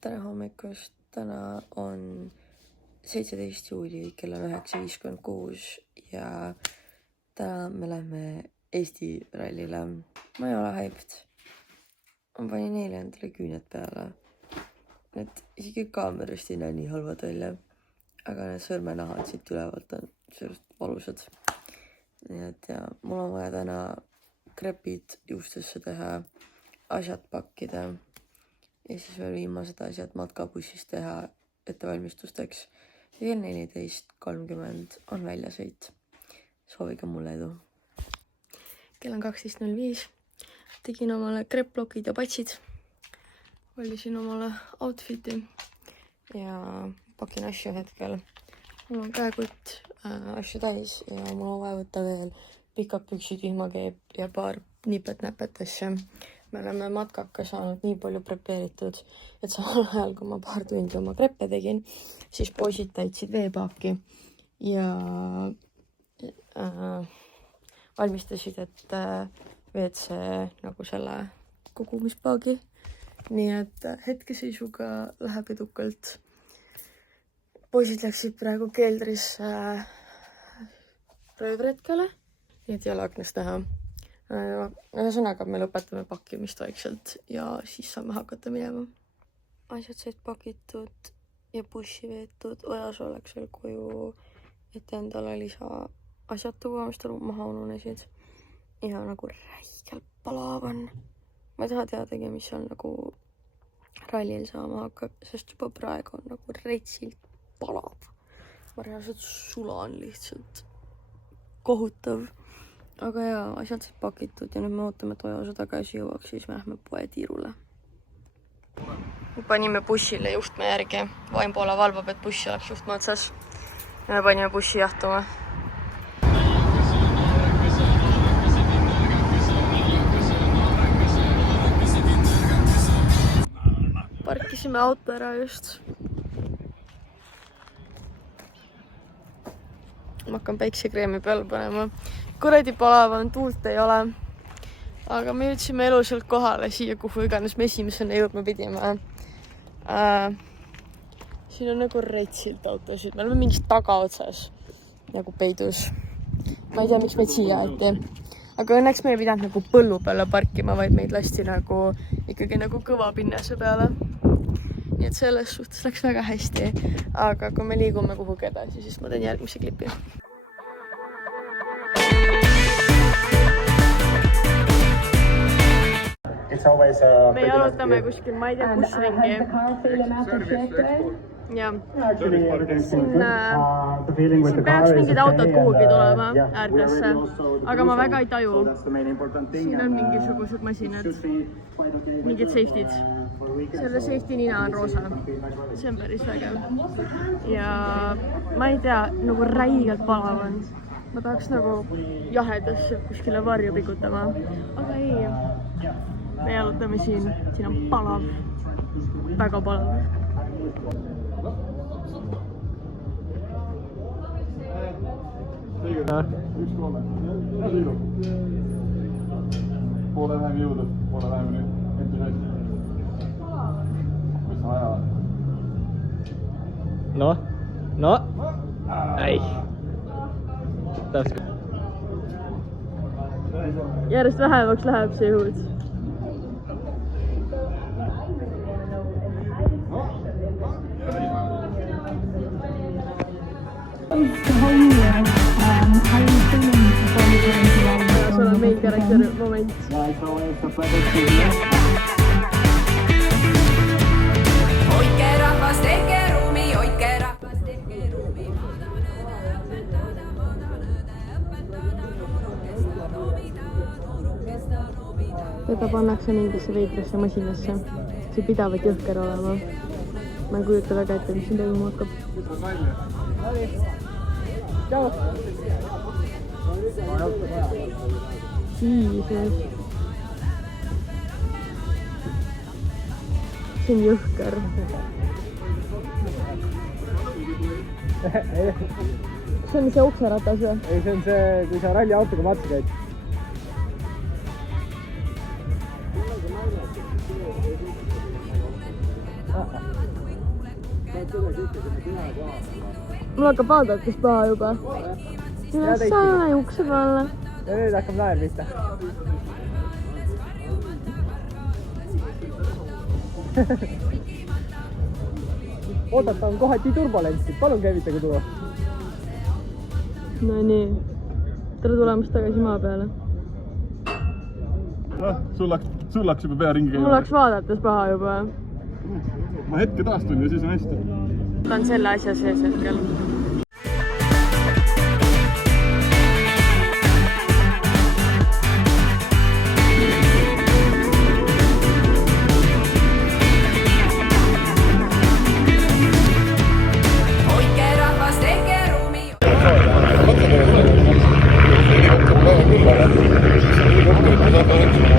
tere hommikust, täna on 17 juuli, kell on 9.56 ja täna me lähme Eesti rallile. Ma ei ole hyped. Ma panin eile endale küüned peale. Need isegi kaamerast ei näe nii halvad välja, aga need sõrmenahad siit ülevalt on sellest valusad. Nii et ja, mul on vaja täna krepid juustesse teha, asjad pakkida ja siis veel viimased asjad matkabussis teha ettevalmistusteks. Ja kell 14.30 on väljasõit. Soovige mulle edu. Kell on 12.05. Tegin omale kreppblokid ja patsid. Valisin omale outfiti ja pakin asju hetkel. Mul on käekutt asju täis ja mul on vaja võtta veel pikad püksid, vihmakeep ja paar nipet-näpet asja. Me oleme matkaka saanud nii palju prepeeritud, et samal ajal, kui ma paar tundi oma kreppe tegin, siis poisid täitsid veepaaki ja valmistasid, et WC nagu selle kogumispaagi. Nii et hetkeseisuga läheb edukalt. Poisid läksid praegu keldrisse röövretkele, nii et ei ole aknast näha. Ühesõnaga, me lõpetame pakkimist vaikselt ja siis saame hakata minema. Asjad said pakitud ja bussi veetud. Ojas oleks veel koju, et endale lisa asjad tuua, mis tal maha ununesid. Ja nagu räigelt palav on. Ma ei taha teadagi, mis seal nagu rallil saama hakkab, sest juba praegu on nagu reitsilt palav. Ma reaalselt sulan lihtsalt kohutav. Aga jaa, asjad said pakitud ja nüüd me ootame, et Ojasu tagasi jõuaks, siis me lähme poetiirule. Me panime bussile juhtme järgi. Vaim poole valvab, et bussi oleks juhtme otsas. Ja me panime bussi jahtuma. Parkisime auto ära just. Ma hakkan päiksekreemi peale panema. Kuradi palav on, tuult ei ole. Aga me jõudsime eluselt kohale siia, kuhu iganes me esimesena jõudma pidime. Siin on nagu reitsilt autosid. Me oleme mingis tagaotsas nagu peidus. Ma ei tea, miks meid siia aeti. Aga õnneks me ei pidanud nagu põllu peale parkima, vaid meid lasti nagu ikkagi nagu kõva pinnase peale. Nii et selles suhtes läks väga hästi. Aga kui me liigume kuhugi edasi, siis ma teen järgmise klipi. Me jalutame kuskil, ma ei tea, kus ringi. Ja. Siin peaks mingid autod kuhugi tulema äärtesse, aga ma väga ei taju. Siin on mingisugused masinad, mingid safety'd. Selle safety nina on roosa. See on päris vägev. Ja ma ei tea, nagu räigelt palav on. Ma tahaks nagu jahedasse kuskile varju pikutama, aga ei. Me jalutame siin on palav, väga palav. Poole läheme jõuda, poole läheme nüüd entusiasti. Mis on aja? No. Ei. Järjest vähemaks läheb see juhud. Sul on main character moment. Hoidke rahvast, tehke ruumi, hoidke rahvast, tehke ruumi. Teda pannakse mingisse veidrasse masinasse. See pidavad jõhker olema. Ma ei kujuta väga ette, mis siin toimuma hakkab. Jesus. See on jõhker. See on see ukseratas või? Ei, see on see, kui sa ralli autoga matsi käid. mul hakkab vaadates paha juba. Sai ukse peale. Ja nüüd hakkab naer pihta. Oodata on kohati turbulentsid, palun käivitage tuua. No nii, tere tulemast tagasi maa peale. Sul läks juba pea ringi käima. Mul läks vaadates paha juba. Ma hetke taastun ja siis on hästi. Ta on selle asja sees hetkel. hoidke rahvas, tehke ruumi.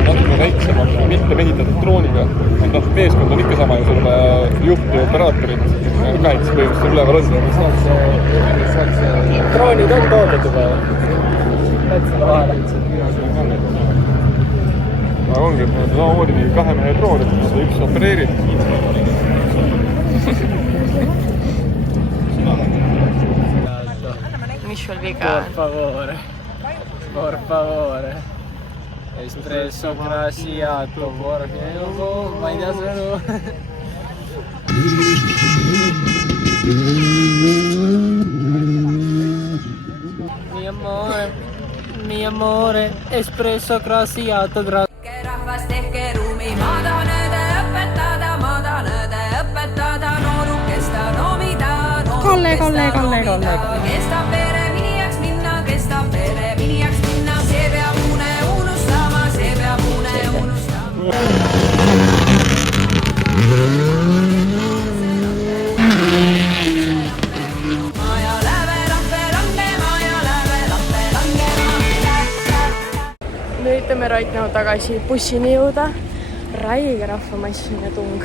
Natuke väiksemaks, mitte mehitatud drooniga. Meeskond on ikka sama ja sul on vaja juhti ja operaatorit. Kaheksa põhimõtteliselt üleval on. Droonid on toodud juba. Metsale vahele. Aga ongi, et need samamoodi nii 2 mehe droon, et seda üks opereerib. Mis sul viga on? Por favore. Espresso grasiato, borgeo, ma ei tea sõnu. Mi amore, espresso grasiato, hoidke rahvas, tehke ruumi. Ma tahan õde õpetada noorukest ta noomida. Kalle. Kes ta pere minijaks minna, kes ta pere minijaks minna. See peab une unustama, see peab une unustama. Maja läve, lappe, lange, maja läve, lappe, lange. Me üritame right now tagasi bussini jõuda. Räige rahvamassimine tung.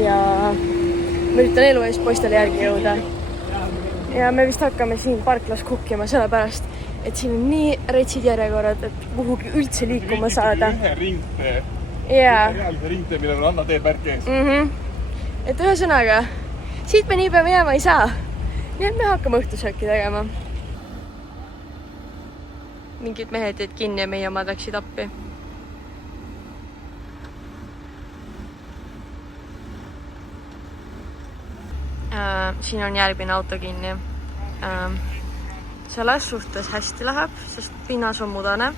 Ja ma üritan elu eest poistele järgi jõuda. Ja me vist hakkame siin parklas kukkima sellepärast, et siin on nii retsid järjekorrad, et kuhugi üldse liikuma saada. Ühe ringtee. Jaa. Reaalse ringtee, mille peal Anna teeb värk ees. Et ühesõnaga, siit me niipea minema ei saa. Nii et me hakkame õhtusööki tegema. Mingid mehed jäid kinni ja meie omad läksid appi. Siin on järgmine auto kinni. Selles suhtes hästi läheb, sest pinnas on mudane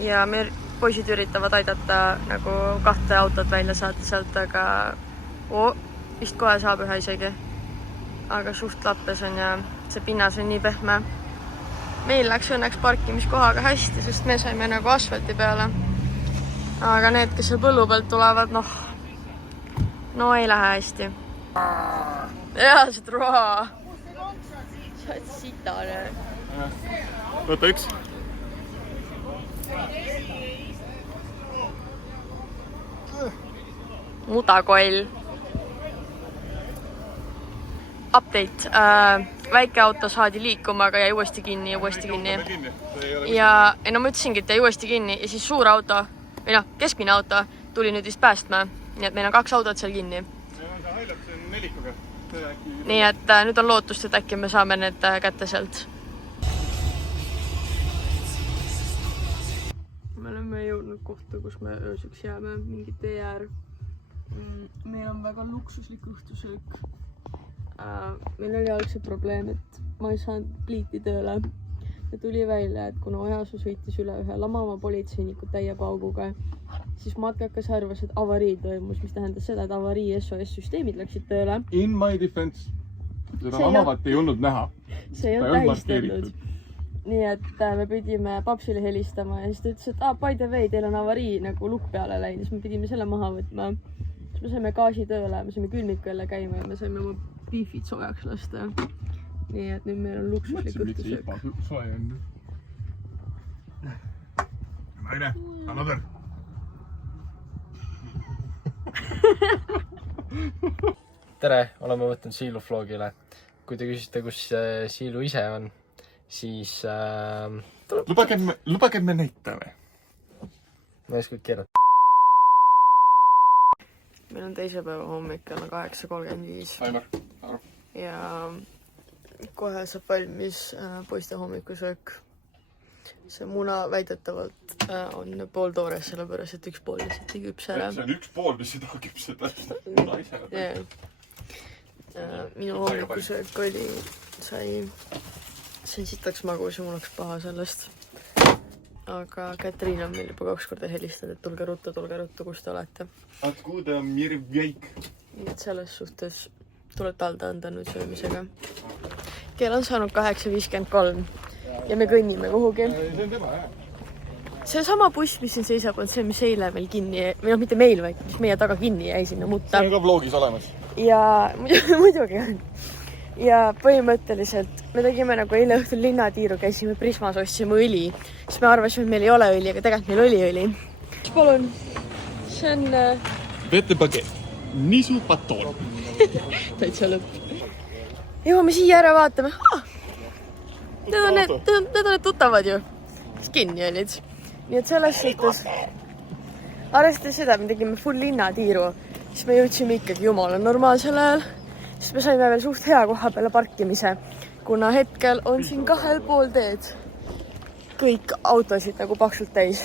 ja me poisid üritavad aidata nagu 2 autot välja saada sealt, aga vist kohe saab ühe isegi. Aga suht lappes on ja see pinnas on nii pehme. Meil läks õnneks parkimiskohaga hästi, sest me saime nagu asfalti peale. Aga need, kes seal põllu pealt tulevad, no ei lähe hästi. Jaa, see troa. Sa oled sitane. Võta üks. Mudakoll. Update. Väike auto saadi liikuma, aga jäi uuesti kinni. Ja no ma ütlesingi, et jäi uuesti kinni ja siis suur auto, või keskmine auto tuli nüüd vist päästma. Nii et meil on 2 autot seal kinni. Nii et nüüd on lootust, et äkki me saame need kätte sealt. Me oleme jõudnud kohta, kus me ööseks jääme mingi tee äär. Meil on väga luksuslik õhtusöök. Meil oli algselt probleem, et ma ei saanud pliiti tööle. Ja tuli välja, et kuna Ojasu sõitis üle ühe lamava politseiniku täie pauguga, siis matkakas arvas, et avarii toimus, mis tähendas seda, et avarii SOS-süsteemid läksid tööle. In my defense. Seda lamavat ei olnud näha. See ei olnud tähistatud. Nii et me pidime papsile helistama ja siis ta ütles, et by the way, teil on avarii nagu lukk peale läinud, siis me pidime selle maha võtma. Siis me saime gaasi tööle, me saime külmiku jälle käima ja me saime oma beefid soojaks lasta. Nii et nüüd meil on luksuslik õhtusöök. Naine, another. Tere, oleme võtnud Siilu vlogile. Kui te küsite, kus Siilu ise on, siis... Lubage me näitame. Ma ei oska keerata. meil on teisipäeva hommik kella 8:35 Aivar, aru. ja kohe saab valmis poiste hommikusöök. See muna väidetavalt on pooltoores, sellepärast et üks pool lihtsalt ei küpse ära. See on üks pool, mis ei taha küpseda. Muna ise. Minu hommikusöök oli, sai sitaks magus ja mul oleks paha sellest. Aga Katriin on meil juba 2 korda helistanud, et tulge ruttu, kus te olete. Откуда мир век? Nii et selles suhtes tulete alda anda nüüd söömisega. Kell on saanud 8:53 ja me kõnnime kuhugi. See on tema, jah. See sama buss, mis siin seisab, on see, mis eile meil kinni, või mitte meil, vaid mis meie taga kinni jäi sinna mutta. See on ka vlogis olemas. Ja muidugi on. Ja põhimõtteliselt me tegime nagu eile õhtul linnatiiru, käisime Prismas, ostsime õli. Siis me arvasime, et meil ei ole õli, aga tegelikult meil oli õli. Palun, see on... Vetepakett. Nisu patoon. Täitsa lõpp. Jõuame siia ära vaatame. Need on need tuttavad ju, kes kinni olid. Nii et selles suhtes, arvestades seda, me tegime full linnatiiru, siis me jõudsime ikkagi jumala normaalsel ajal. Siis me saime veel suht hea koha peale parkimise, kuna hetkel on siin 2 pool teed kõik autosid nagu paksult täis.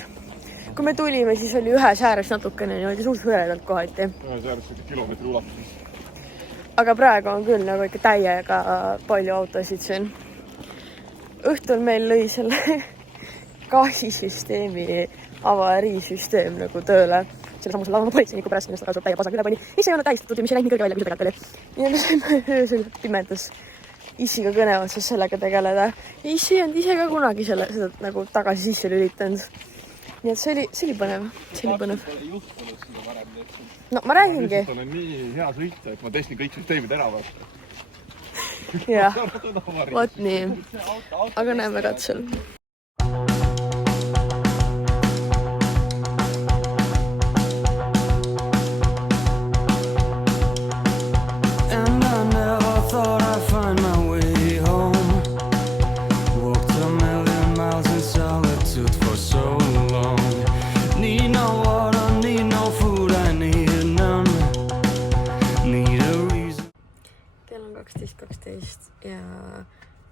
Kui me tulime, siis oli ühes ääres natukene niimoodi suht hõredalt kohati. Ühes ääres kilomeetri ulatus. Aga praegu on küll nagu ikka täiega palju autosid siin. Õhtul meil lõi selle gaasisüsteemi avariisüsteem nagu tööle. Selle samus laulama politseiniku pärast, millest väga suurt täie pasag üle pani. Isse ei olnud tähistatud ja mis ei läinud nii kõrge välja, kui see tegelikult oli. Ja me saime öösel pimendas issiga kõne otsas sellega tegeleda. Ja issi ei olnud ise ka kunagi seda nagu tagasi sisse lülitanud. Nii et see oli põnev. See oli põnev. No ma räägingi. Ma olen nii hea sõita, et ma testin kõik süsteemid ära vastu. Jah, vot nii. Aga näeme katsel. Ja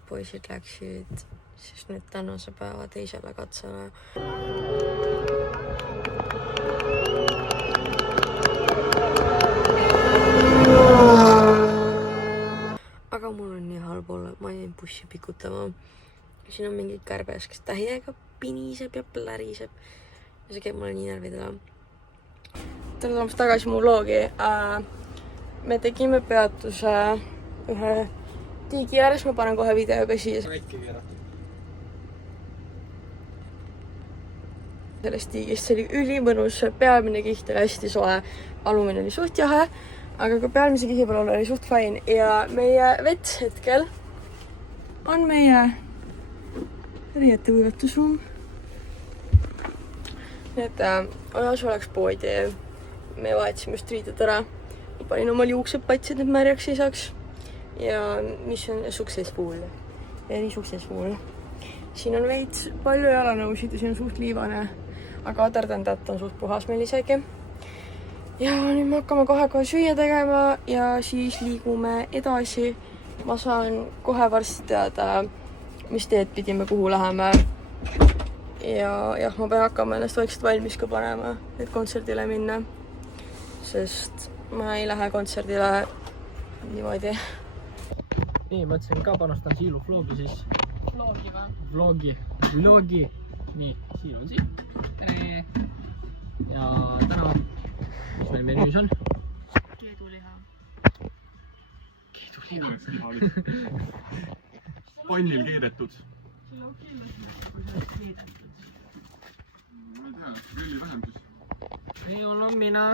poisid läksid siis nüüd tänase päeva teisele katsele. Aga mul on nii halb olla, ma jäin bussi pikutama. Siin on mingi kärbes, kes täiega piniseb ja pläriseb. Ja see käib mulle nii närvidele. Tere tulemast tagasi mu vlogi. Me tegime peatuse ühe tiigi ääres, ma panen kohe videoga siis. Sellest tiigist see oli ülimõnus, pealmine kiht oli hästi soe, alumine oli suht jahe, aga ka pealmise kihi peal oli suht fine. Ja meie vets hetkel on meie riietevõivetusruum. Nii et ojas oleks poodi. Me vahetasime just riided ära. Ma panin omal juuksed patsid, et märjaks ei saaks. Ja mis on successful. Very successful. Siin on veits palju jalanõusid ja siin on suht liivane. Aga aterdandat on suht puhas meil isegi. Ja nüüd me hakkame kohe süüa tegema ja siis liigume edasi. Ma saan kohe varsti teada, mis teed pidime, kuhu läheme. Ja jah, ma pean hakkama ennast vaikselt valmis ka panema, et kontserdile minna. Sest ma ei lähe kontserdile niimoodi. Nii, mõtlesin ka panustan Siilu vlogi siis. Vlogi või? Vlogi. Nii, Siilu on siin. Tere! Ja täna, mis meil menüüs on? Keeduliha. Pannil keedetud. Sul on keedetud. Ma ei tea, veeli vähem siis. Ei ole mina.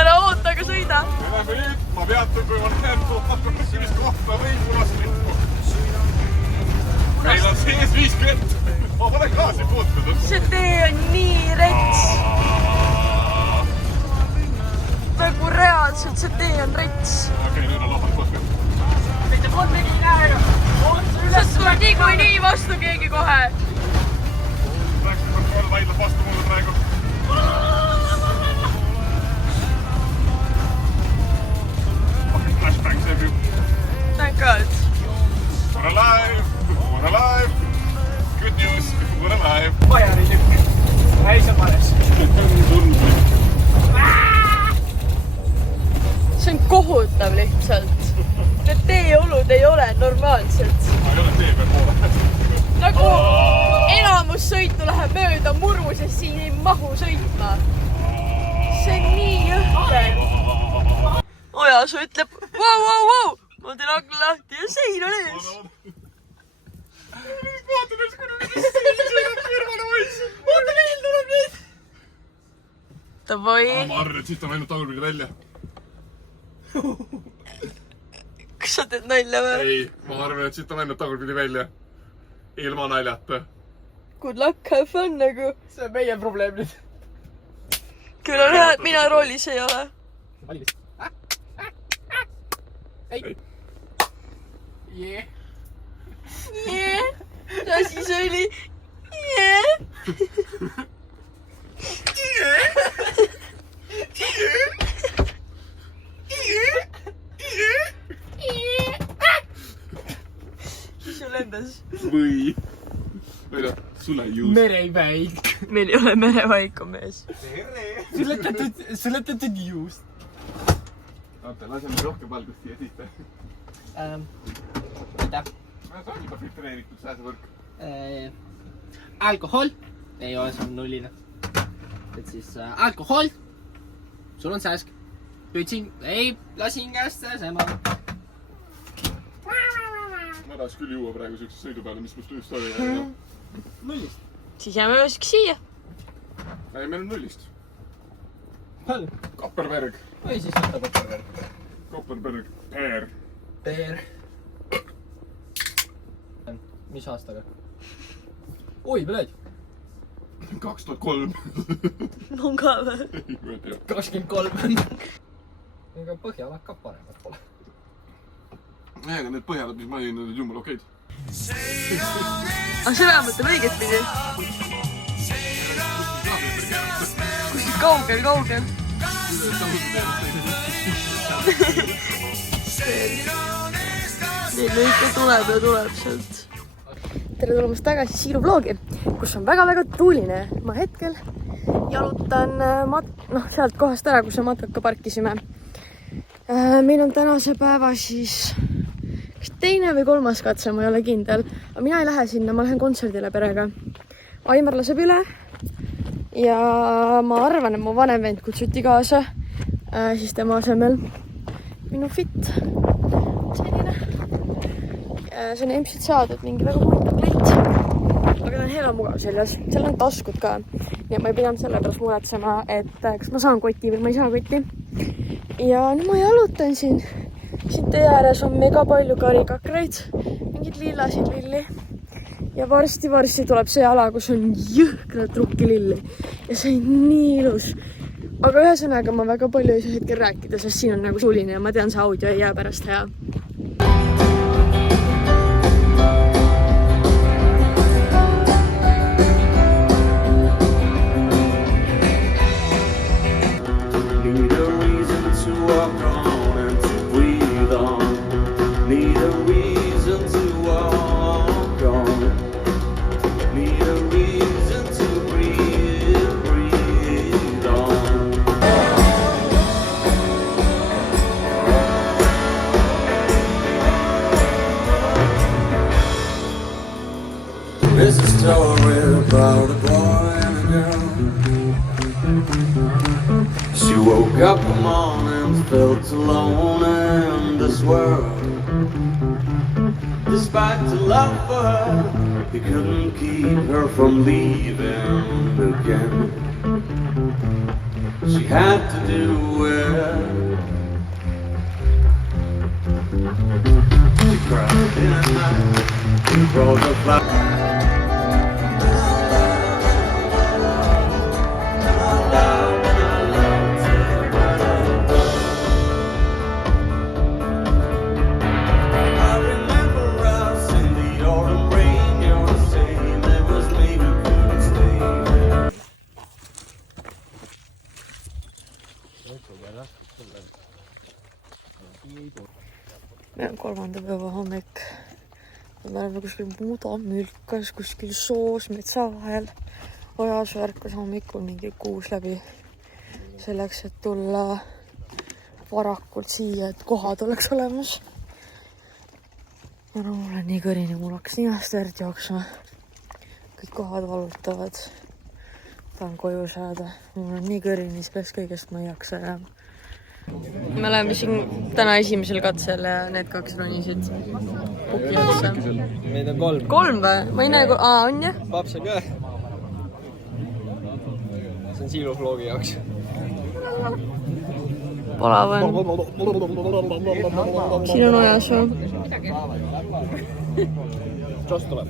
Ära oota, aga sõida! Me läheme nüüd, ma peatun, kui ma näen mis kohta või punast lippu. Meil on sees 50. Ma pole gaasi puutunud. See tee on nii rets! Nagu reaalselt see tee on rets. Okei, nüüd on loomulikult vastu. Sest tuleb niikuinii vastu keegi kohe. Läks kontroll vaidleb vastu mulle praegu. Fucking flashbacks every. Thank God. We're alive! We're alive! Good news! We're alive! Vajari tükk. Ei, see on vales. See on kohutav lihtsalt. Need teeolud ei ole normaalselt. Ma ei ole tee peal poole. Nagu enamus sõitu läheb mööda muru, sest siin ei mahu sõitma. See on nii jõhker. Ojasu ütleb, vau. Ma teen akna lahti ja sein on ees. Vaata nüüd, kui nüüd sõidab kõrvale võitsin. Oota, veel tuleb nüüd. Davai. Ma arvan, et siit on ainult tagurpidi välja. Kas sa teed nalja või? Ei, ma arvan, et siit on ainult tagurpidi välja. Ilma naljata. Good luck, have fun nagu. See on meie probleem nüüd. Küll on hea, et mina rollis ei ole. Valimist. Ei. Jee. Jee. Mis asi see oli? Jee. Sul endas. Või. Ma ei tea, sulle juust. Mereväik. Meil ei ole merevaiku mees. Suletatud juust. Oota, laseme rohkem valgust siia sisse. Mida? See on juba filtreeritud sääsevõrk. Alkohol. Ei ole, see on nulline. Et siis alkohol. Sul on sääsk. Püüdsin, ei, lasin käest sääsema. Ma tahaks küll juua praegu sellise sõidu peale, mis must just oli. Nullist. Siis jääme üheseks siia. Ei, meil on nullist. Palju? Kapperberg. Või siis võtta Kopperberg. Kopperberg. Peer. Peer. Mis aastaga? Oi, blöd. 2003. On ka või? Ei, ma ei tea. 23. Ega põhjalad ka paremad pole. Ega need põhjalad, mis ma olin, need jumala okeid. Aga see vähemalt on õiget pidi. Kuskil kaugel. Neil ikka tuleb sealt. Tere tulemast tagasi Siilu vlogi, kus on väga-väga tuuline. Ma hetkel jalutan sealt kohast ära, kus me matkaka parkisime. Meil on tänase päeva siis kas teine või kolmas katse, ma ei ole kindel. Aga mina ei lähe sinna, ma lähen kontserdile perega. Aimar laseb üle ja ma arvan, et mu vanem vend kutsuti kaasa. Siis tema asemel minu fit. Selline. See on ilmselt saadud mingi väga huvitav kleit. Aga ta on hea mugav seljas. Seal on taskud ka. Nii et ma ei pidanud selle pärast muretsema, et kas ma saan kotti või ma ei saa kotti. Ja nüüd ma jalutan siin. Siin tee ääres on mega palju karikakreid. Mingid lillasid lilli. Ja varsti tuleb see ala, kus on jõhkralt rukkililli. Ja see on nii ilus. Aga ühesõnaga ma väga palju ei saa hetkel rääkida, sest siin on nagu suuline ja ma tean, see audio ei jää pärast hea. There's a story about a boy and a girl. She woke up one morning and felt alone in this world. Despite the love for her, he couldn't keep her from leaving again. She had to do it. She cried in a night and brought a flower. meil on 3. päeva hommik. Me oleme kuskil mudamülkas, kuskil soos metsa vahel. Ojasoo ärkas hommikul mingi 6 läbi. Selleks, et tulla varakult siia, et kohad oleks olemas. Ja no mul on nii kõrini, mul hakkas nihast verd jooksma. Kõik kohad valutavad. Tahan koju saada. Mul on nii kõrini, siis kõigest ma ei jaksa enam. Me oleme siin täna esimesel katsel ja need 2 ronisid puki otsa. Meid on 3. 3 või? Ma ei näe, on jah? Paps on ka. See on Siilu vlogi jaoks. Palav on. Siin on Ojasoo. Joss tuleb.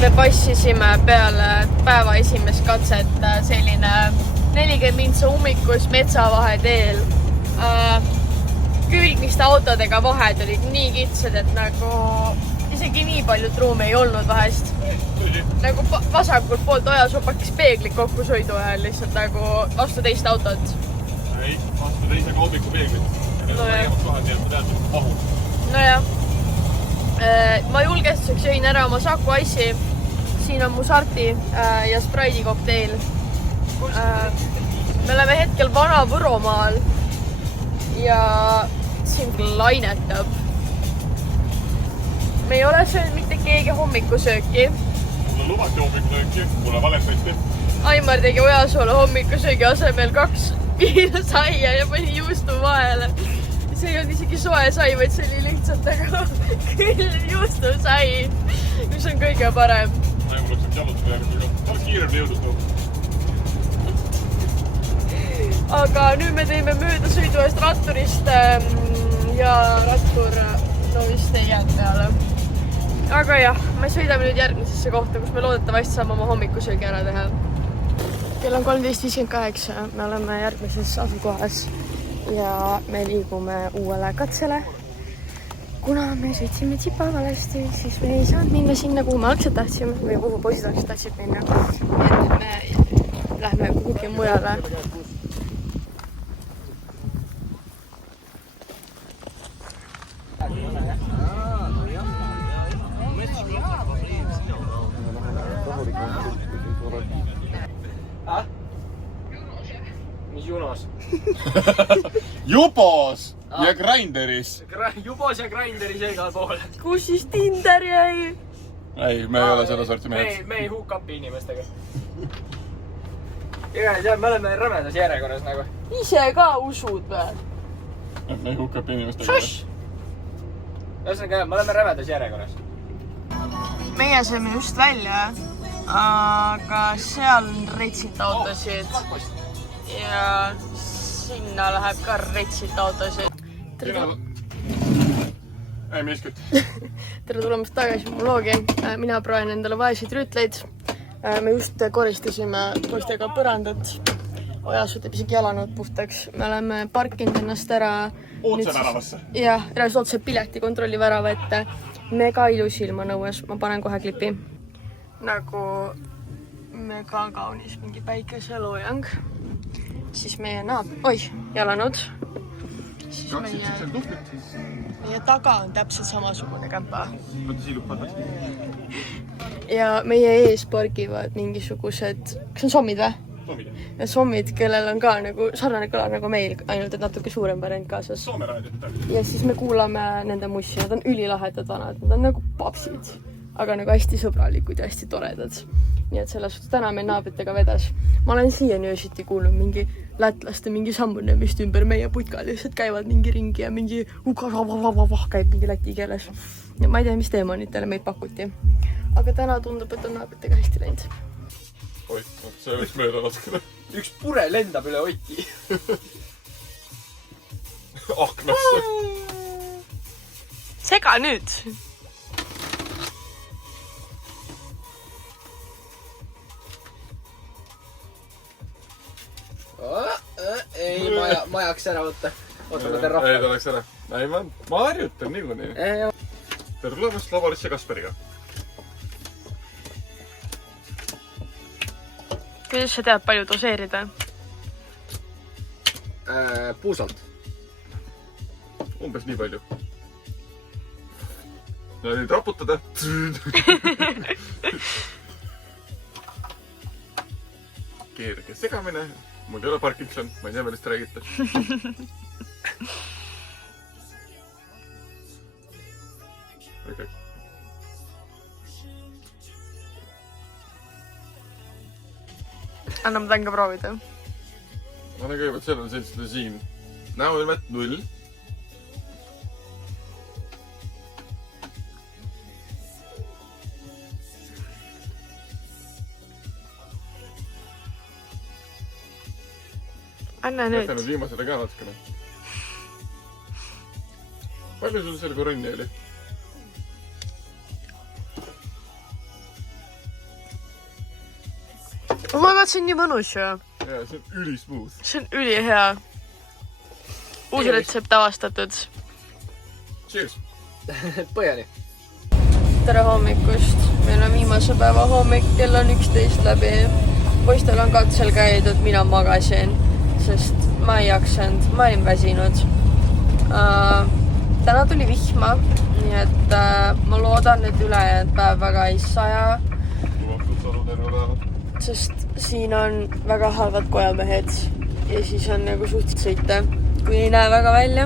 Me passisime peale päeva esimest katset selline 40 mintsa ummikus metsavaheteel. Külgmiste autodega vahed olid nii kitsad, et nagu isegi nii palju truume ei olnud vahest. Nagu vasakult poolt Ojasoo pakkis peeglid kokku sõidu ajal lihtsalt nagu vastu teist autot. Ei, vastu teisega hommikupeeglit. Nojah. Ma julgestuseks jõin ära oma Saku Ice'i. Siin on mu Sarti ja Sprite'i kokteil. Me oleme hetkel Vana-Võromaal ja siin küll lainetab. Me ei ole söönud mitte keegi hommikusööki. Mulle lubati hommikusööki, mulle valetati. Aimar tegi Ojasoole hommikusöögi asemel 2 viinasaia ja pani juustu vahele. See ei olnud isegi soe sai, vaid see oli lihtsalt nagu külm juustusai, mis on kõige parem. Mul oleks jalutada järgmisega. Oleks kiiremini jõudus nõu. Aga nüüd me teeme möödasõidu eest ratturist ja rattur vist ei jäänud peale. Aga jah, me sõidame nüüd järgmisesse kohta, kus me loodetavasti saame oma hommikusöögi ära teha. Kell on 13.58, me oleme järgmises asukohas ja me liigume uuele katsele. Kuna me sõitsime tsipa valesti, siis me ei saanud minna sinna, kuhu me algselt tahtsime või kuhu poisid algselt tahtsid minna. Et me lähme kuhugi mujale. Mis Junos? Jubos ja Grinderis. Jubos ja Grinderis ja igal pool. Kus siis Tinder jäi? Ei, me ei ole selle sorti mehed. Me ei hook up'i inimestega. Me oleme rämedas järjekorras nagu. Ise ka usud või? Me ei hook up'i inimestega. Ühesõnaga, me oleme rämedas järjekorras. Meie sööme just välja, aga seal on retsit autosid. Ja sinna läheb ka retsit autosid. Ei miskut. Tere tulemast tagasi mu loogi. Mina proovin endale vaeseid rüütleid. Me just koristasime poistega põrandat. Ojasoo teeb isegi jalanõud puhtaks. Me oleme parkinud ennast ära. Otse väravasse. Jah, eras otse piletikontrolli värava ette. Mega ilus ilma nõues. Ma panen kohe klipi. Nagu mega kaunis mingi päikeseloojang. Siis meie jalanõud. Siis meie taga on täpselt samasugune kämpa. Ja meie ees pargivad mingisugused, kas on sommid või? Sommid. Ja sommid, kellel on ka nagu sarnane kõlar nagu meil, ainult et natuke suurem variant kaasas. Soome raadiot. Ja siis me kuulame nende mussi, nad on ülilahedad vanad, nad on nagu papsid, aga nagu hästi sõbralikud ja hästi toredad. nii et selles suhtes täna meil naabritega vedas. Ma olen siiani öösiti kuulnud mingi lätlaste mingi sammune vist ümber meie putkal, lihtsalt käivad mingi ringi ja mingi käib mingi läti keeles. Ma ei tea, mis teemonitele meid pakuti. Aga täna tundub, et on naabritega hästi läinud. Oi, see võiks mööda natukene. Üks pure lendab üle Oti. Aknasse. Sega nüüd! Ei, ma jaks ära võtta. Oota, ma teen rahva. Ei, ta läks ära. Ei, ma harjutan niikuinii. Tere tulemast Lavarits ja Kasperiga. Kuidas sa tead palju doseerida? Puusalt. Umbes nii palju. Ja nüüd raputada. Kerge segamine. Mul ei ole Parkinson. Ma ei tea, millest räägite. Okay. Anna, ma tahan ka proovida. Ma olen kõigepealt sellele sellisele siin. Näoilmet 0. Anna nüüd. Jätanud viimasele ka natukene. Palju sul selle koronni oli? Oh my god, see on nii mõnus ju. Jaa, see on ülismooth. See on ülihea. Uus retsept avastatud. Cheers! Põhjani. Tere hommikust. Meil on viimase päeva hommik, kell on 11 läbi. Poistel on katsel käidud, mina magasin, sest ma ei jaksanud, ma olin väsinud. Täna tuli vihma, nii et ma loodan, et ülejäänud päev väga ei saja. Luvatud salu terve päeva. Sest siin on väga halvad kojamehed ja siis on nagu suhteliselt sõita, kui ei näe väga välja.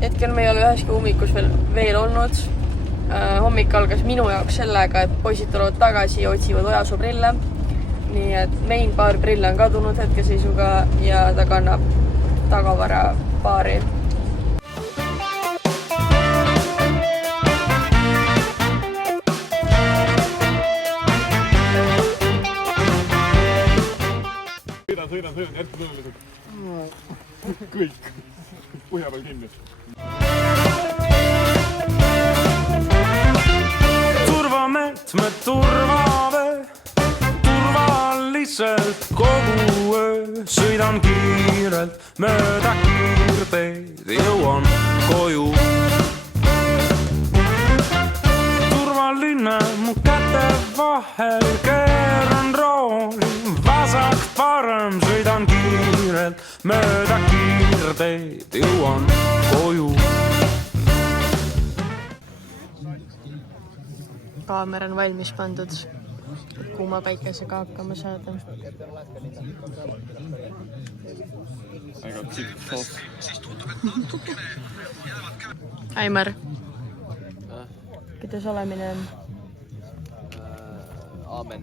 Hetkel me ei ole üheski ummikus veel olnud. Hommik algas minu jaoks sellega, et poisid tulevad tagasi ja otsivad Ojasoo prille. Nii et mein paar prille on kadunud hetkeseisuga ja ta kannab tagavara paari. Sõidan, jätta tõelised. Kõik. Põhja peal kinni. Turvameetmed turvavee, turvaliselt kogu öö. Sõidan kiirelt mööda kiirteid, jõuan koju. Turvaline mu käte vahel, keeran rooli. Vasak parem, sõidan kiirelt mööda kiirteid, jõuan koju. Kaamera on valmis pandud, kuuma päikesega hakkama saada. Aimar, kuidas olemine on? Aamen.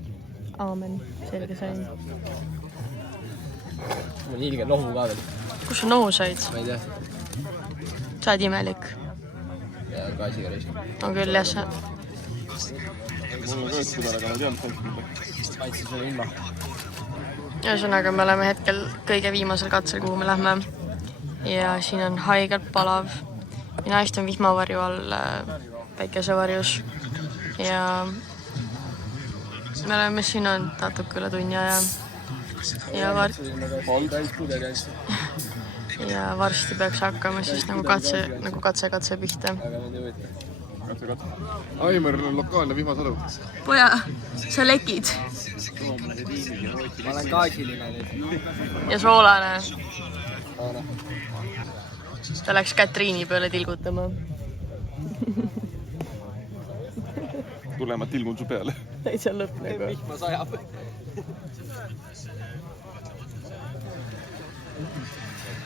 Aamen, selge sain. Mul on ilge nohu ka veel. Kus sa nohu said? Ma ei tea. Sa oled imelik. Ja gaasiga reisk. On küll, jah sa. Mul on ka üldse aga ma tean, et Maitsi selle ilma. Ühesõnaga, me oleme hetkel kõige viimasel katsel, kuhu me lähme. Ja siin on haigelt palav. Mina istun vihmavarju all päikesevarjus. Ja me oleme siin on natuke üle tunni aja. Ja varsti peaks hakkama siis nagu katse pihta. Aimar on lokaalne vihmasadu. Poja, sa lekid. Ma olen gaasiline nüüd. Ja soolane. Ta läks Katriini peale tilgutama. Tulema tilgun su peale. Täitsa lõpp nagu. Vihma sajab.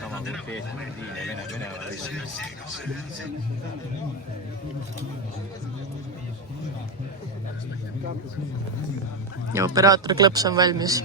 sama kui Peetri Liin ja Venemaa ja operaator klõps on valmis.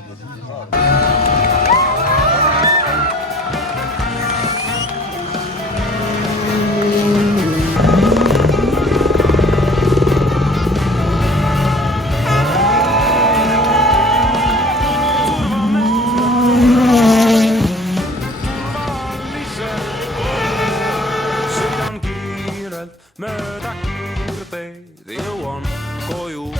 Mööda kiirteid jõuan koju.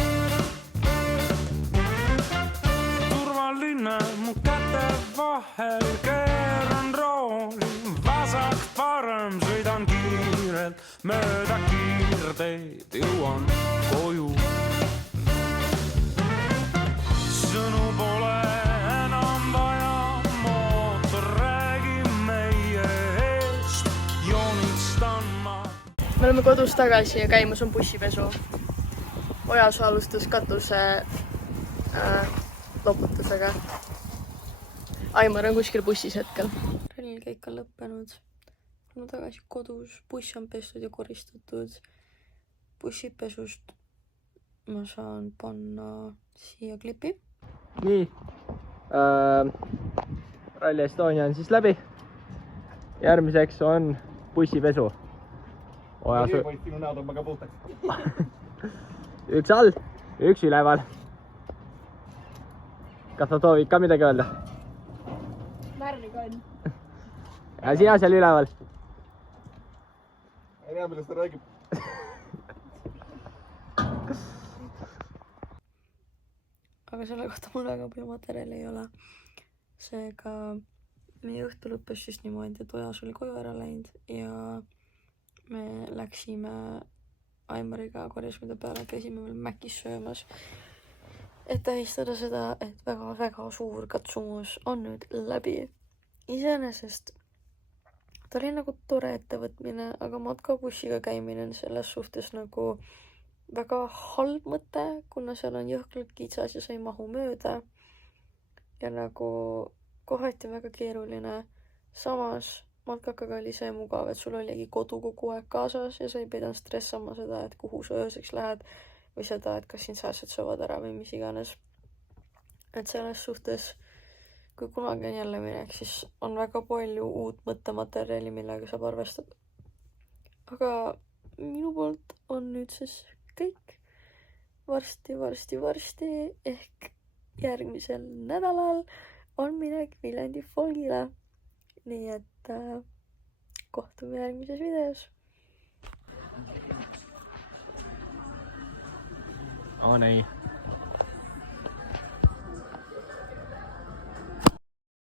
Turvaline mu käte vahel, keeran rooli vasak parem, sõidan kiirelt mööda kiirteid jõuan koju. Sõnu pole enam vaja, mootor räägib meie eest, joonistan ma. Me oleme kodus tagasi ja käimas on bussipesu. Ojasu alustas katuse loputusega. Aimar on kuskil bussis hetkel. Rallil kõik on lõppenud. Olen tagasi kodus, buss on pestud ja koristatud. Bussipesust ma saan panna siia klipi. Nii, Rally Estonia on siis läbi. Järgmiseks on bussipesu. Sinu näod on väga puhtaks. Üks all, üks üleval. Kas sa soovid ka midagi öelda? Värviga on. Ja sina seal üleval. Ei näe, millest ta räägib. Aga selle kohta mul väga palju materjali ei ole. Seega meie õhtu lõppes siis niimoodi, et Ojas oli koju ära läinud ja me läksime Aimariga korjasmide peale, käisime veel Mäkis söömas, et tähistada seda, et väga-väga suur katsumus on nüüd läbi. Iseenesest ta oli nagu tore ettevõtmine, aga matkabussiga käimine on selles suhtes nagu väga halb mõte, kuna seal on jõhkralt kitsas ja sa ei mahu mööda ja nagu kohati väga keeruline. Samas matkakaga oli see mugav, et sul oligi kodu kogu aeg kaasas ja sa ei pidanud stressama seda, et kuhu sa ööseks lähed või seda, et kas sind sääsed söövad ära või mis iganes. Et selles suhtes, kui kunagi on jälle minek, siis on väga palju uut mõttematerjali, millega saab arvestada. Aga minu poolt on nüüd siis kõik. Varsti ehk järgmisel nädalal on minek Viljandi folgile. Nii et kohtume järgmises videos. Nii.